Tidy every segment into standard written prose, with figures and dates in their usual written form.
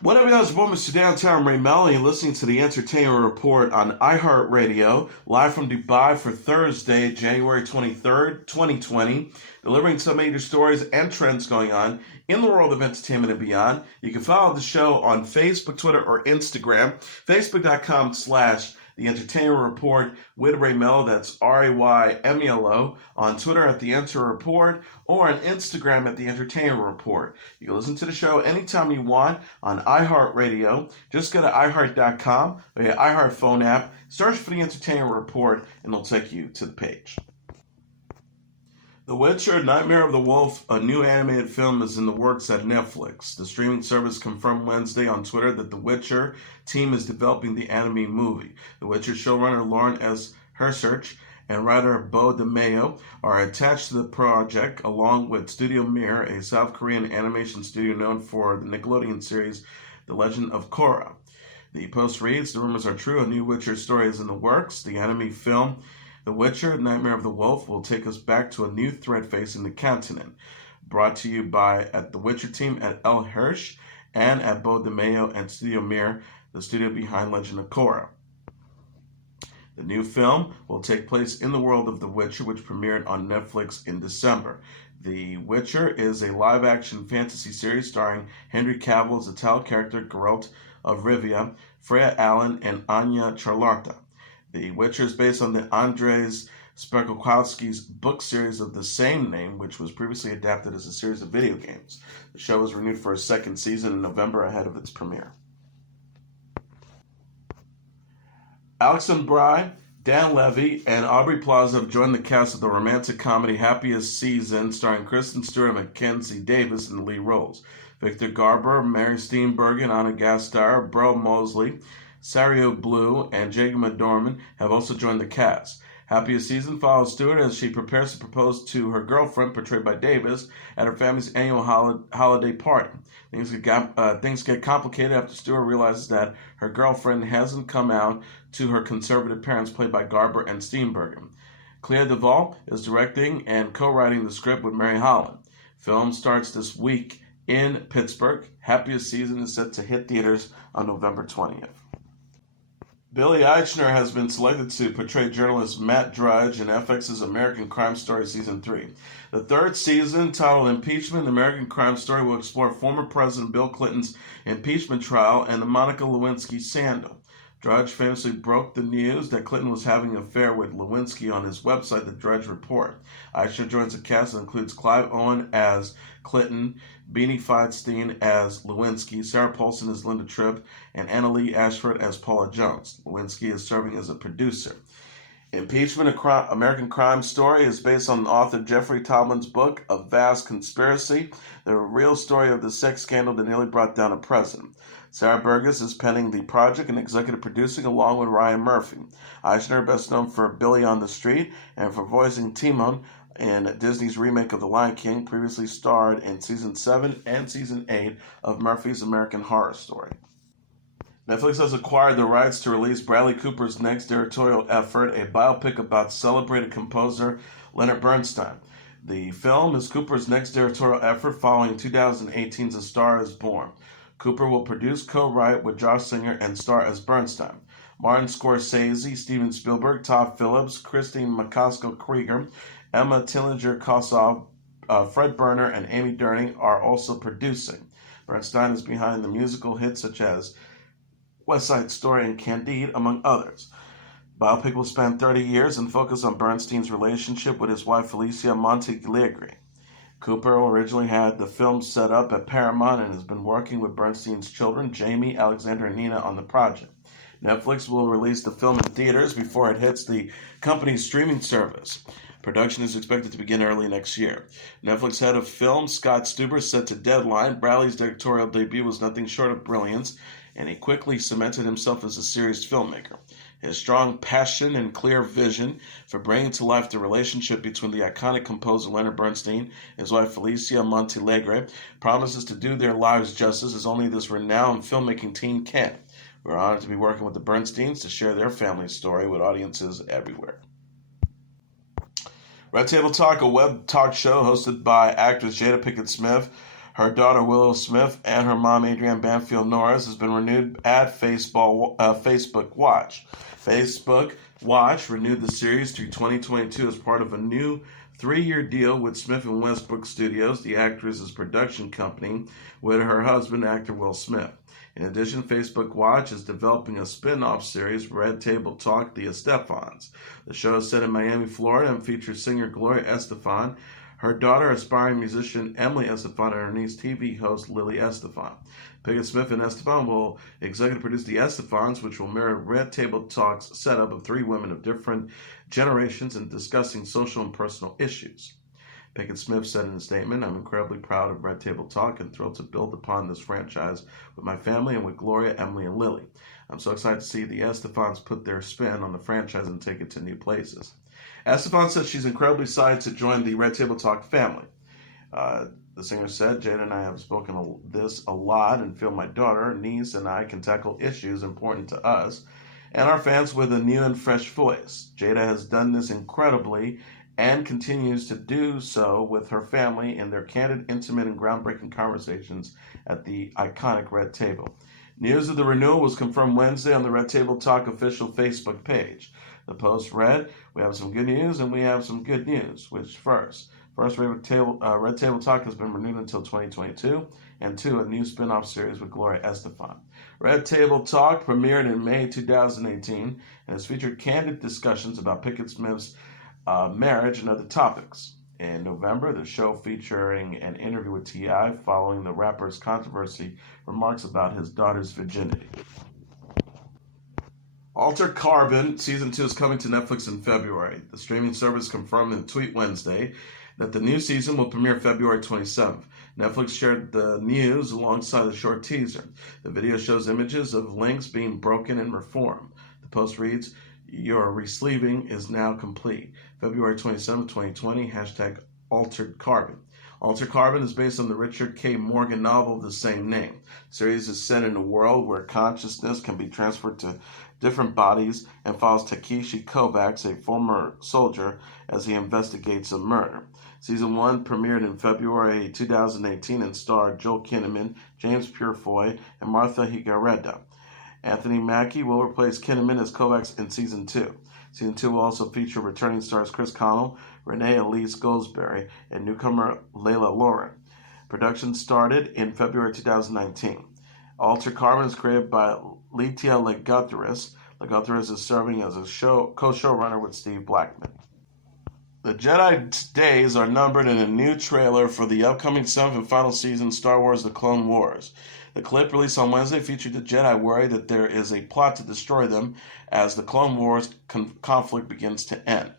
What up, guys? Welcome to Downtown Ray Melo. You're listening to the Entertainment Report on iHeartRadio, live from Dubai for Thursday, January 23rd, 2020, delivering some major stories and trends going on in the world of entertainment and beyond. You can follow the show on Facebook, Twitter, or Instagram. Facebook.com/The Entertainment Report with Ray Melo, that's RAYMELO, on Twitter at The Enter Report, or on Instagram at The Entertainment Report. You can listen to the show anytime you want on iHeartRadio. Just go to iHeart.com or your iHeart phone app, search for The Entertainment Report, and it'll take you to the page. The Witcher: Nightmare of the Wolf, a new animated film, is in the works at Netflix. The streaming service confirmed Wednesday on Twitter that the Witcher team is developing the anime movie. The Witcher showrunner Lauren S. Hershich and writer Beau DeMayo are attached to the project, along with Studio Mir, a South Korean animation studio known for the Nickelodeon series The Legend of Korra. The post reads, "The rumors are true. A new Witcher story is in the works. The anime film The Witcher: Nightmare of the Wolf will take us back to a new threat facing the continent." Brought to you by at the Witcher team at L. Hirsch and at Beau DeMayo and Studio Mir, the studio behind Legend of Korra. The new film will take place in the world of The Witcher, which premiered on Netflix in December. The Witcher is a live-action fantasy series starring Henry Cavill as the title character Geralt of Rivia, Freya Allan, and Anya Charlotta. The Witcher is based on the Andrzej Sapkowski's book series of the same name, which was previously adapted as a series of video games. The show was renewed for a second season in November ahead of its premiere. Alison Brie, Dan Levy, and Aubrey Plaza have joined the cast of the romantic comedy Happiest season, starring Kristen Stewart and Mackenzie Davis in the lead roles. Victor Garber, Mary Steenburgen, Anna Gasteyer, Bro Mosley, Sario Blue, and Jacob McDormand have also joined the cast. Happiest season follows Stewart as she prepares to propose to her girlfriend, portrayed by Davis, at her family's annual holiday party. Things get complicated after Stewart realizes that her girlfriend hasn't come out to her conservative parents, played by Garber and Steenburgen. Claire Duvall is directing and co-writing the script with Mary Holland. Film starts this week in Pittsburgh. Happiest season is set to hit theaters on November 20th. Billy Eichner has been selected to portray journalist Matt Drudge in FX's American Crime Story Season 3. The third season, titled Impeachment, the American Crime Story, will explore former President Bill Clinton's impeachment trial and the Monica Lewinsky scandal. Drudge famously broke the news that Clinton was having an affair with Lewinsky on his website, The Drudge Report. Eichner joins a cast that includes Clive Owen as Clinton, Beanie Feldstein as Lewinsky, Sarah Paulson as Linda Tripp, and Annalee Ashford as Paula Jones. Lewinsky is serving as a producer. Impeachment, American Crime Story, is based on author Jeffrey Toblin's book, A Vast Conspiracy, the real story of the sex scandal that nearly brought down a president. Sarah Burgess is penning the project and executive producing along with Ryan Murphy. Eichner, best known for Billy on the Street and for voicing Timon in Disney's remake of The Lion King, previously starred in Season 7 and Season 8 of Murphy's American Horror Story. Netflix has acquired the rights to release Bradley Cooper's next directorial effort, a biopic about celebrated composer Leonard Bernstein. The film is Cooper's next directorial effort following 2018's A Star is Born. Cooper will produce, co-write with Josh Singer, and star as Bernstein. Martin Scorsese, Steven Spielberg, Todd Phillips, Christine McCaskill-Krieger, Emma Tillinger-Kossoff, Fred Berner, and Amy Durning are also producing. Bernstein is behind the musical hits such as West Side Story and Candide, among others. Biopic will span 30 years and focus on Bernstein's relationship with his wife Felicia Montealegre. Cooper originally had the film set up at Paramount and has been working with Bernstein's children, Jamie, Alexander, and Nina, on the project. Netflix will release the film in theaters before it hits the company's streaming service. Production is expected to begin early next year. Netflix head of film Scott Stuber said to Deadline, Bradley's directorial debut was nothing short of brilliance, and he quickly cemented himself as a serious filmmaker. His strong passion and clear vision for bringing to life the relationship between the iconic composer Leonard Bernstein and his wife Felicia Montealegre promises to do their lives justice as only this renowned filmmaking team can. We're honored to be working with the Bernsteins to share their family story with audiences everywhere. Red Table Talk, a web talk show hosted by actress Jada Pinkett Smith, Her daughter Willow Smith and her mom Adrienne Banfield Norris has been renewed at Facebook Watch. Facebook Watch renewed the series through 2022 as part of a new 3-year deal with Smith and Westbrook Studios, the actress's production company, with her husband, actor Will Smith. In addition, Facebook Watch is developing a spin-off series, Red Table Talk, The Estefans. The show is set in Miami, Florida, and features singer Gloria Estefan, her daughter, aspiring musician Emily Estefan, and her niece, TV host Lily Estefan. Pickett Smith and Estefan will executive produce The Estefans, which will mirror Red Table Talk's setup of 3 women of different generations and discussing social and personal issues. Pickett Smith said in a statement, "I'm incredibly proud of Red Table Talk and thrilled to build upon this franchise with my family and with Gloria, Emily, and Lily. I'm so excited to see the Estefans put their spin on the franchise and take it to new places." Estefan says she's incredibly excited to join the Red Table Talk family. The singer said, "Jada and I have spoken this a lot and feel my daughter, niece, and I can tackle issues important to us and our fans with a new and fresh voice. Jada has done this incredibly and continues to do so with her family in their candid, intimate, and groundbreaking conversations at the iconic Red Table." News of the renewal was confirmed Wednesday on the Red Table Talk official Facebook page. The post read, "We have some good news and we have some good news. Which first? First, Red Table Talk has been renewed until 2022, and 2, a new spin-off series with Gloria Estefan. Red Table Talk premiered in May 2018 and has featured candid discussions about Pickett Smith's marriage and other topics. In November, the show featuring an interview with T.I. following the rapper's controversy remarks about his daughter's virginity. Altered Carbon Season 2 is coming to Netflix in February. The streaming service confirmed in a tweet Wednesday that the new season will premiere February 27th. Netflix shared the news alongside a short teaser. The video shows images of links being broken and reformed. The post reads, "Your resleeving is now complete. February 27, 2020, #Altered Carbon." Altered Carbon is based on the Richard K. Morgan novel of the same name. The series is set in a world where consciousness can be transferred to different bodies and follows Takeshi Kovacs, a former soldier, as he investigates a murder. Season 1 premiered in February 2018 and starred Joel Kinnaman, James Purefoy, and Martha Higareda. Anthony Mackie will replace Kinnaman as Kovacs in Season 2. Season 2 will also feature returning stars Chris Connell, Renee Elise Goldsberry, and newcomer Layla Lauren. Production started in February 2019. Altered Carbon is created by Letia Legatheris. Legatheris is serving as a co-showrunner with Steve Blackman. The Jedi's days are numbered in a new trailer for the upcoming 7th and final season Star Wars The Clone Wars. The clip released on Wednesday featured the Jedi worry that there is a plot to destroy them as the Clone Wars conflict begins to end.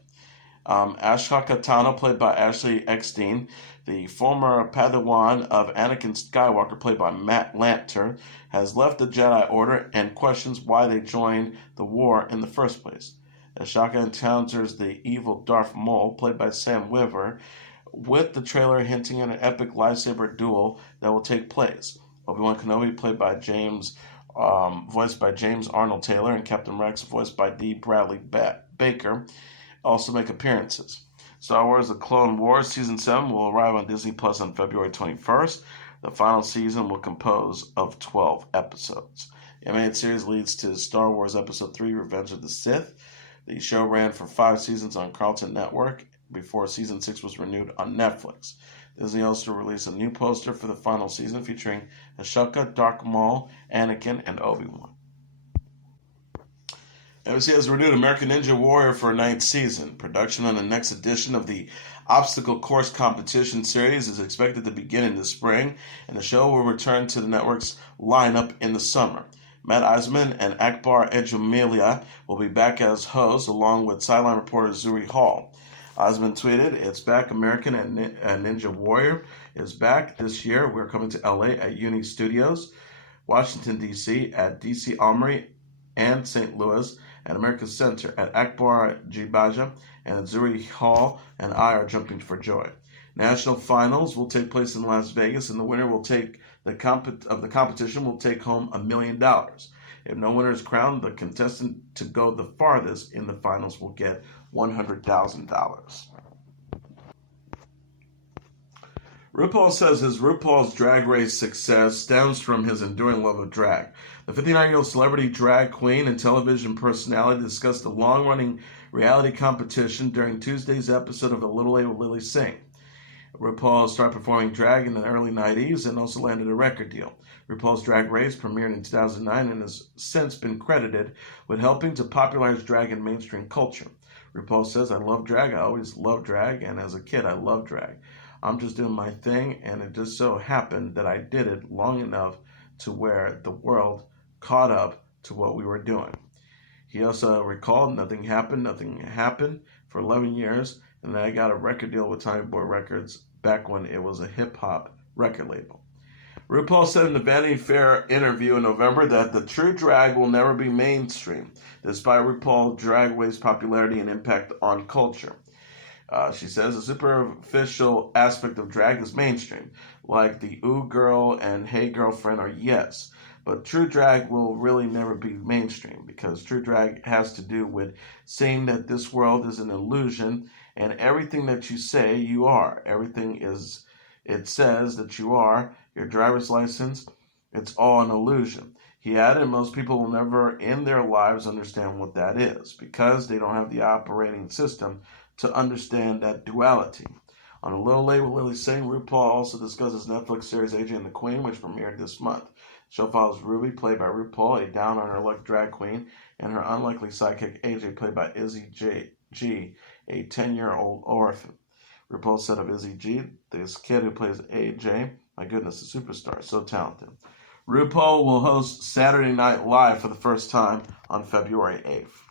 Ashoka Tano, played by Ashley Eckstein, the former Padawan of Anakin Skywalker, played by Matt Lanter, has left the Jedi Order and questions why they joined the war in the first place. Ashoka encounters the evil Darth Maul, played by Sam Weaver, with the trailer hinting at an epic lightsaber duel that will take place. Obi-Wan Kenobi, voiced by James Arnold Taylor, and Captain Rex, voiced by D. Bradley Baker, also make appearances. Star Wars The Clone Wars Season 7 will arrive on Disney Plus on February 21st. The final season will compose of 12 episodes. The animated series leads to Star Wars Episode 3, Revenge of the Sith. The show ran for 5 seasons on Cartoon Network before Season 6 was renewed on Netflix. Disney also released a new poster for the final season featuring Ashoka, Darth Maul, Anakin, and Obi-Wan. NBC has renewed American Ninja Warrior for a 9th season. Production on the next edition of the Obstacle Course Competition series is expected to begin in the spring, and the show will return to the network's lineup in the summer. Matt Eisman and Akbar Ejumilia will be back as hosts, along with sideline reporter Zuri Hall. Eisman tweeted, "It's back, American and Ninja Warrior is back this year. We're coming to LA at Uni Studios, Washington, D.C. at DC Armory, and St. Louis at America Center at Akbar Jibaja, and Zuri Hall and I are jumping for joy. National finals will take place in Las Vegas, and the winner will take the competition will take home $1 million. If no winner is crowned, the contestant to go the farthest in the finals will get $100,000. RuPaul says his RuPaul's Drag Race success stems from his enduring love of drag. The 59-year-old celebrity drag queen and television personality discussed the long-running reality competition during Tuesday's episode of A Little Late with Lily Singh. RuPaul started performing drag in the early 90s and also landed a record deal. RuPaul's Drag Race premiered in 2009 and has since been credited with helping to popularize drag in mainstream culture. RuPaul says, "I love drag. I always loved drag, and as a kid, I loved drag. I'm just doing my thing, and it just so happened that I did it long enough to where the world caught up to what we were doing." He also recalled, nothing happened for 11 years, and then I got a record deal with Tommy Boy Records back when it was a hip-hop record label. RuPaul said in the Vanity Fair interview in November that the true drag will never be mainstream, despite RuPaul Drag Race's popularity and impact on culture. She says the superficial aspect of drag is mainstream, like the Ooh Girl and Hey Girlfriend are yes. But true drag will really never be mainstream because true drag has to do with seeing that this world is an illusion and everything that you say, you are. Everything it says that you are, your driver's license, it's all an illusion. He added, most people will never in their lives understand what that is because they don't have the operating system to understand that duality. On A Little Late with Lily Singh, RuPaul also discusses Netflix series AJ and the Queen, which premiered this month. The show follows Ruby, played by RuPaul, a down-on-her-luck drag queen, and her unlikely sidekick AJ, played by Izzy G, a 10-year-old orphan. RuPaul said of Izzy G, this kid who plays AJ, my goodness, a superstar, so talented. RuPaul will host Saturday Night Live for the first time on February 8th.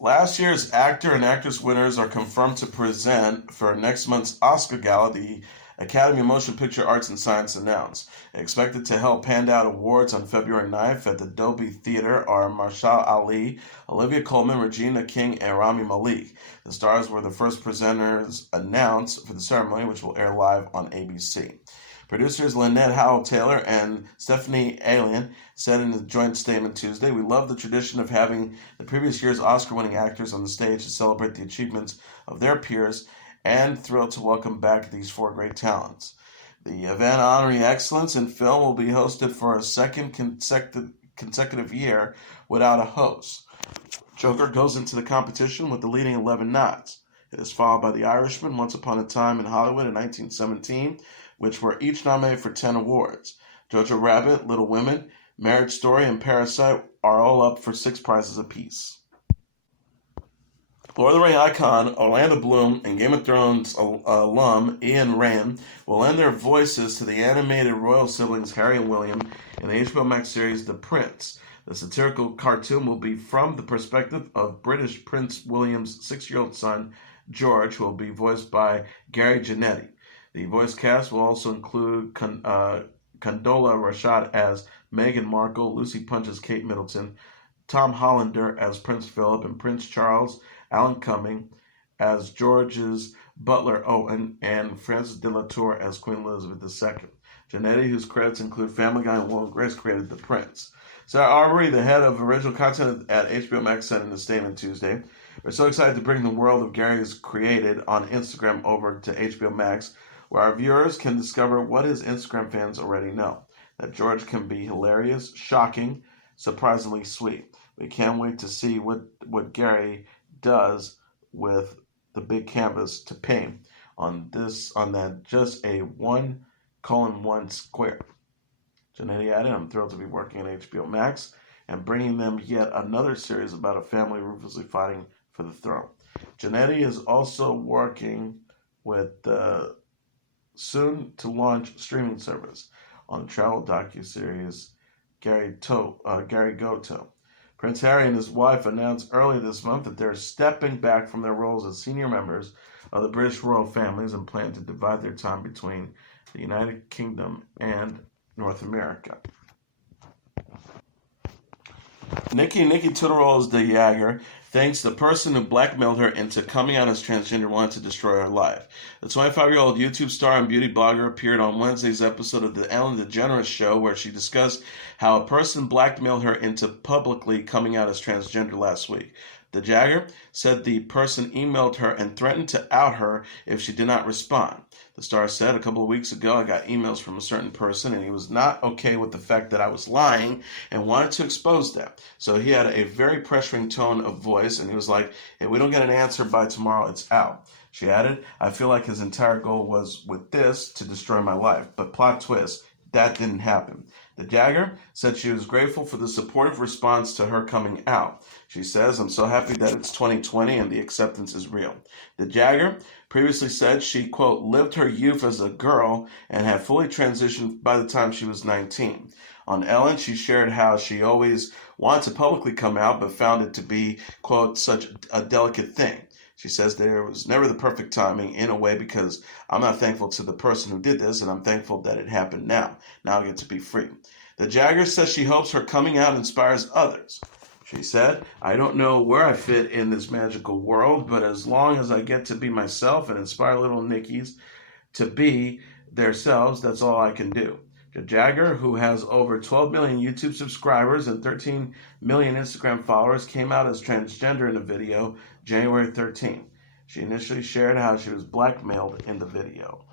Last year's actor and actress winners are confirmed to present for next month's Oscar Gala, the Academy of Motion Picture Arts and Science announced. Expected to help hand out awards on February 9th at the Dolby Theater are Mahershala Ali, Olivia Colman, Regina King, and Rami Malek. The stars were the first presenters announced for the ceremony, which will air live on ABC. Producers Lynette Howell-Taylor and Stephanie Aldean said in a joint statement Tuesday, "We love the tradition of having the previous year's Oscar-winning actors on the stage to celebrate the achievements of their peers and thrilled to welcome back these four great talents." The event honoring excellence in film will be hosted for a second consecutive year without a host. Joker goes into the competition with the leading 11 nods. It is followed by The Irishman, Once Upon a Time in Hollywood in 1917, which were each nominated for 10 awards. Jojo Rabbit, Little Women, Marriage Story, and Parasite are all up for 6 prizes apiece. Lord of the Rings icon Orlando Bloom and Game of Thrones alum Ian Rand will lend their voices to the animated royal siblings Harry and William in the HBO Max series The Prince. The satirical cartoon will be from the perspective of British Prince William's 6-year-old son, George, who will be voiced by Gary Janetti. The voice cast will also include Condola Rashad as Meghan Markle, Lucy Punch as Kate Middleton, Tom Hollander as Prince Philip, and Prince Charles, Alan Cumming as George's butler Owen, and Frances de la Tour as Queen Elizabeth II. Janetti, whose credits include Family Guy and Will and Grace, created The Prince. Sarah Arbery, the head of original content at HBO Max, said in a statement Tuesday, "We're so excited to bring the world of Gary's created on Instagram over to HBO Max, where our viewers can discover what his Instagram fans already know, that George can be hilarious, shocking, surprisingly sweet. We can't wait to see what Gary does with the big canvas to paint on that just a 1:1 square." Janetti added, "I'm thrilled to be working on HBO Max and bringing them yet another series about a family ruthlessly fighting for the throne." Janetti is also working with the soon-to-launch streaming service on the travel docuseries Gary Goto. Prince Harry and his wife announced earlier this month that they're stepping back from their roles as senior members of the British royal families and plan to divide their time between the United Kingdom and North America. NikkieTutorials de Jager thinks the person who blackmailed her into coming out as transgender wanted to destroy her life. The 25-year-old YouTube star and beauty blogger appeared on Wednesday's episode of The Ellen DeGeneres Show, where she discussed how a person blackmailed her into publicly coming out as transgender last week. The Jagger said the person emailed her and threatened to out her if she did not respond. The star said, "A couple of weeks ago, I got emails from a certain person, and he was not okay with the fact that I was lying and wanted to expose them. So he had a very pressuring tone of voice, and he was like, if we don't get an answer by tomorrow, it's out." She added, "I feel like his entire goal was with this to destroy my life. But plot twist, that didn't happen." The Jagger said she was grateful for the supportive response to her coming out. She says, "I'm so happy that it's 2020 and the acceptance is real." The Jagger previously said she, quote, lived her youth as a girl and had fully transitioned by the time she was 19. On Ellen, she shared how she always wanted to publicly come out but found it to be, quote, such a delicate thing. She says there was never the perfect timing in a way because I'm not thankful to the person who did this, and I'm thankful that it happened now. Now I get to be free. The Jagger says she hopes her coming out inspires others. She said, "I don't know where I fit in this magical world, but as long as I get to be myself and inspire little Nickies to be themselves, that's all I can do." The Jagger, who has over 12 million YouTube subscribers and 13 million Instagram followers, came out as transgender in the video January 13th. She initially shared how she was blackmailed in the video.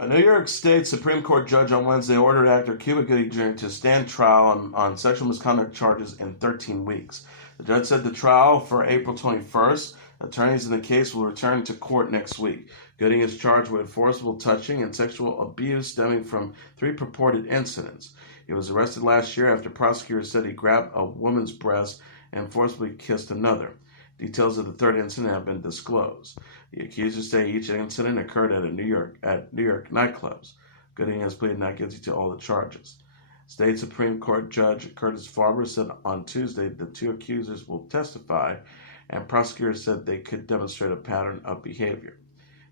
A New York State Supreme Court judge on Wednesday ordered actor Cuba Gooding Jr. to stand trial on sexual misconduct charges in 13 weeks. The judge said the trial for April 21st. Attorneys in the case will return to court next week. Gooding is charged with forcible touching and sexual abuse stemming from 3 purported incidents. He was arrested last year after prosecutors said he grabbed a woman's breast and forcibly kissed another. Details of the 3rd incident have been disclosed. The accusers say each incident occurred at New York nightclubs. Gooding has pleaded not guilty to all the charges. State Supreme Court Judge Curtis Farber said on Tuesday the 2 accusers will testify, and prosecutors said they could demonstrate a pattern of behavior.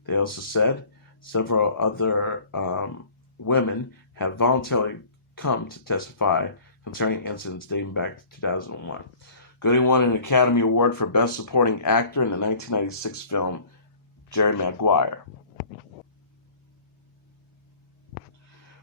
They also said several other women have voluntarily come to testify concerning incidents dating back to 2001. Gooding won an Academy Award for Best Supporting Actor in the 1996 film Jerry Maguire.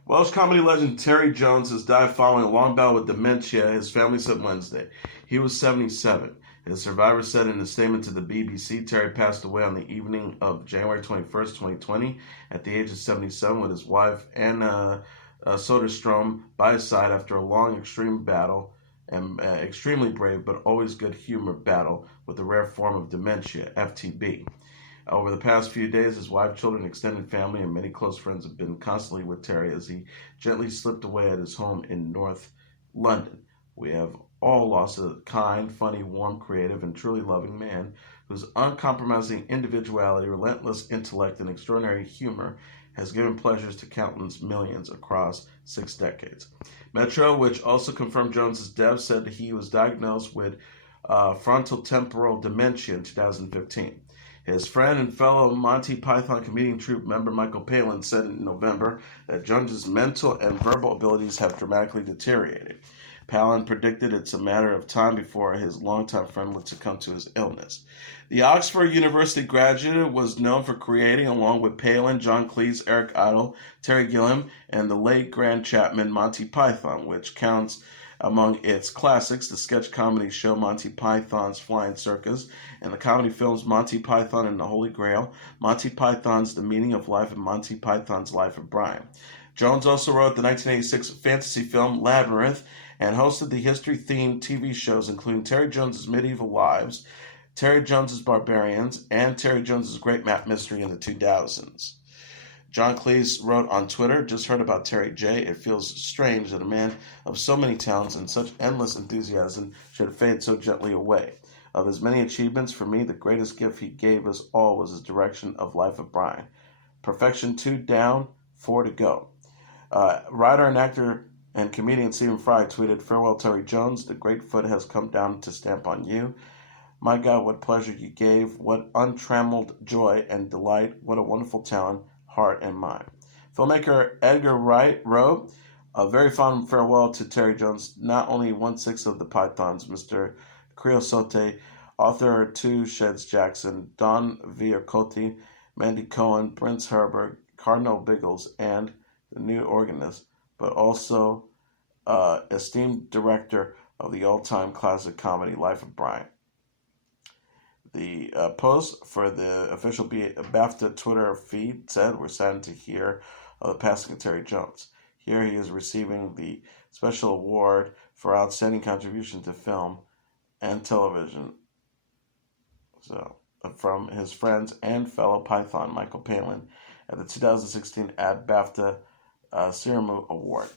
Welsh comedy legend Terry Jones has died following a long battle with dementia, his family said Wednesday. He was 77. His survivor said in a statement to the BBC, Terry passed away on the evening of January 21st, 2020, at the age of 77, with his wife, Anna Soderstrom, by his side after a long, extreme battle, and extremely brave but always good humor battle with a rare form of dementia, FTB. Over the past few days, his wife, children, extended family, and many close friends have been constantly with Terry as he gently slipped away at his home in North London. We have all lost a kind, funny, warm, creative, and truly loving man whose uncompromising individuality, relentless intellect, and extraordinary humor has given pleasures to countless millions across 6 decades. Metro, which also confirmed Jones's death, said that he was diagnosed with frontotemporal dementia in 2015. His friend and fellow Monty Python comedian troupe member Michael Palin said in November that Jones's mental and verbal abilities have dramatically deteriorated. Palin predicted it's a matter of time before his longtime friend would succumb to his illness. The Oxford University graduate was known for creating, along with Palin, John Cleese, Eric Idle, Terry Gilliam, and the late Grant Chapman, Monty Python, which counts among its classics the sketch comedy show Monty Python's Flying Circus and the comedy films Monty Python and the Holy Grail, Monty Python's The Meaning of Life, and Monty Python's Life of Brian. Jones also wrote the 1986 fantasy film Labyrinth and hosted the history-themed TV shows including Terry Jones's Medieval Lives, Terry Jones's Barbarians, and Terry Jones's Great Map Mystery in the 2000s. John Cleese wrote on Twitter, "Just heard about Terry J. It feels strange that a man of so many talents and such endless enthusiasm should fade so gently away. Of his many achievements, for me, the greatest gift he gave us all was his direction of Life of Brian. Perfection 2 down, 4 to go." Writer and actor and comedian Stephen Fry tweeted, "Farewell, Terry Jones. The great foot has come down to stamp on you. My God, what pleasure you gave. What untrammeled joy and delight. What a wonderful talent, heart, and mind." Filmmaker Edgar Wright wrote a very fond farewell to Terry Jones, not only 1/6 of the Pythons, Mr. Creosote, author 2 Sheds Jackson, Don Viercotti, Mandy Cohen, Prince Herbert, Cardinal Biggles, and the new organist, but also esteemed director of the all-time classic comedy Life of Brian. The post for the official BAFTA Twitter feed said, "We're saddened to hear of the passing of Terry Jones. Here he is receiving the special award for outstanding contribution to film and television. So, from his friends and fellow Python Michael Palin at the 2016 BAFTA Siramu Award."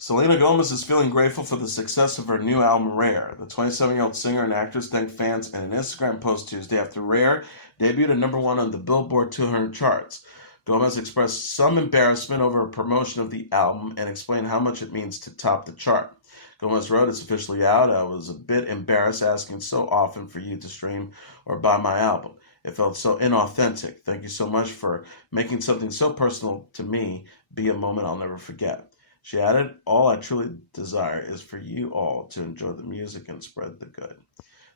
Selena Gomez is feeling grateful for the success of her new album, Rare. The 27-year-old singer and actress thanked fans in an Instagram post Tuesday after Rare debuted at #1 on the Billboard 200 charts. Gomez expressed some embarrassment over her promotion of the album and explained how much it means to top the chart. Gomez wrote, "It's officially out. I was a bit embarrassed asking so often for you to stream or buy my album. It felt so inauthentic. Thank you so much for making something so personal to me be a moment I'll never forget." She added, "All I truly desire is for you all to enjoy the music and spread the good."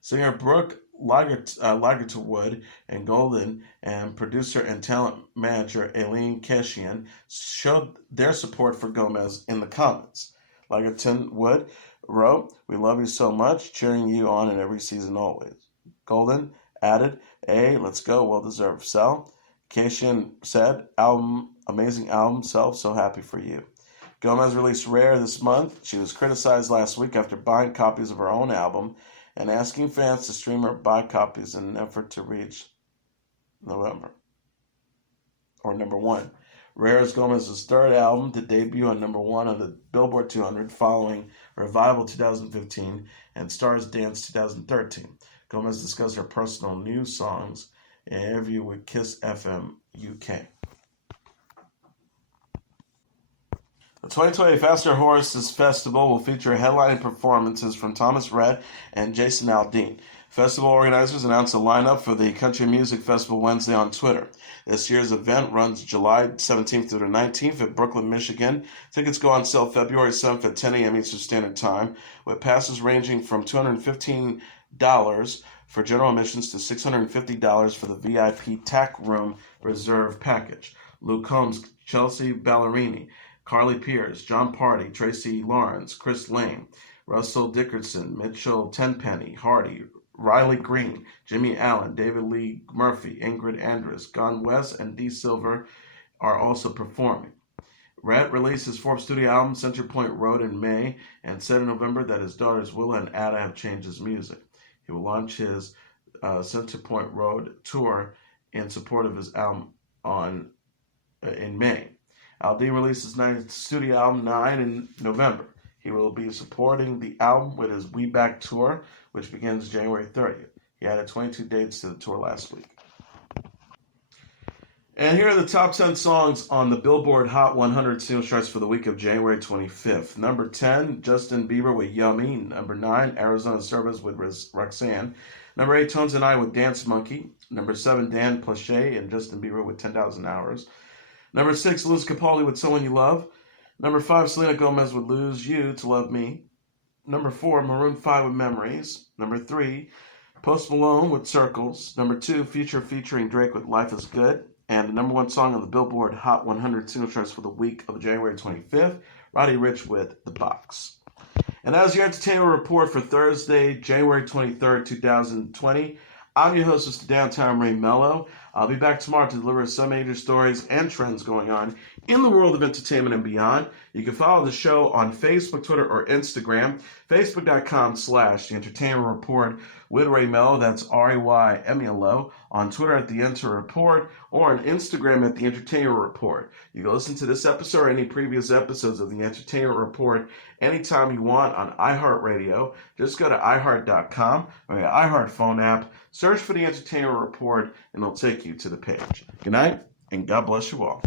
Singer Brooke Ligertwood and Golden and producer and talent manager Aileen Cashian showed their support for Gomez in the comments. Ligertwood wrote, "We love you so much, cheering you on in every season always." Golden added, "Hey, let's go, well deserved, Sel." Cashian said, "Amazing album, Sel, so happy for you." Gomez released Rare this month. She was criticized last week after buying copies of her own album and asking fans to stream or buy copies in an effort to reach #1. Rare is Gomez's third album to debut on #1 on the Billboard 200 following Revival 2015 and Stars Dance 2013. Gomez discussed her personal new songs in an interview with Kiss FM UK. The 2020 Faster Horses Festival will feature headlining performances from Thomas Rhett and Jason Aldean. Festival organizers announced a lineup for the Country Music Festival Wednesday on Twitter. This year's event runs July 17th through the 19th at Brooklyn, Michigan. Tickets go on sale February 7th at 10 a.m. Eastern Standard Time, with passes ranging from $215 for general admissions to $650 for the VIP TAC Room Reserve package. Luke Combs, Chelsea Ballerini, Carly Pierce, John Party, Tracy Lawrence, Chris Lane, Russell Dickerson, Mitchell Tenpenny, Hardy, Riley Green, Jimmy Allen, David Lee Murphy, Ingrid Andress, Gun West, and D. Silver are also performing. Rhett released his fourth studio album, Center Point Road, in May and said in November that his daughters Willa and Ada have changed his music. He will launch his Center Point Road tour in support of his album in May. Aldean released his ninth studio album, 9, in November. He will be supporting the album with his We Back tour, which begins January 30th. He added 22 dates to the tour last week. And here are the top 10 songs on the Billboard Hot 100 single charts for the week of January 25th. Number 10, Justin Bieber with Yummy. Number 9, Arizona Service with Roxanne. Number 8, Tones and I with Dance Monkey. Number 7, Dan Pleshay and Justin Bieber with 10,000 Hours. Number 6, Liz Capaldi with Someone You Love. Number 5, Selena Gomez with Lose You to Love Me. Number 4, Maroon 5 with Memories. Number 3, Post Malone with Circles. Number 2, Future featuring Drake with Life is Good. And the number 1 song on the Billboard Hot 100 single charts for the week of January 25th, Roddy Ricch with The Box. And that was your entertainment report for Thursday, January 23rd, 2020. I'm your host, Mr. Downtown Ray Melo. I'll be back tomorrow to deliver some major stories and trends going on in the world of entertainment and beyond. You can follow the show on Facebook, Twitter, or Instagram. Facebook.com/The Entertainment Report with Ray Melo. That's RAYMELO. On Twitter at The Enter Report, or on Instagram at The Entertainment Report. You can listen to this episode or any previous episodes of The Entertainment Report anytime you want on iHeartRadio. Just go to iHeart.com or your iHeart phone app, search for The Entertainment Report, and it'll take you to the page. Good night, and God bless you all.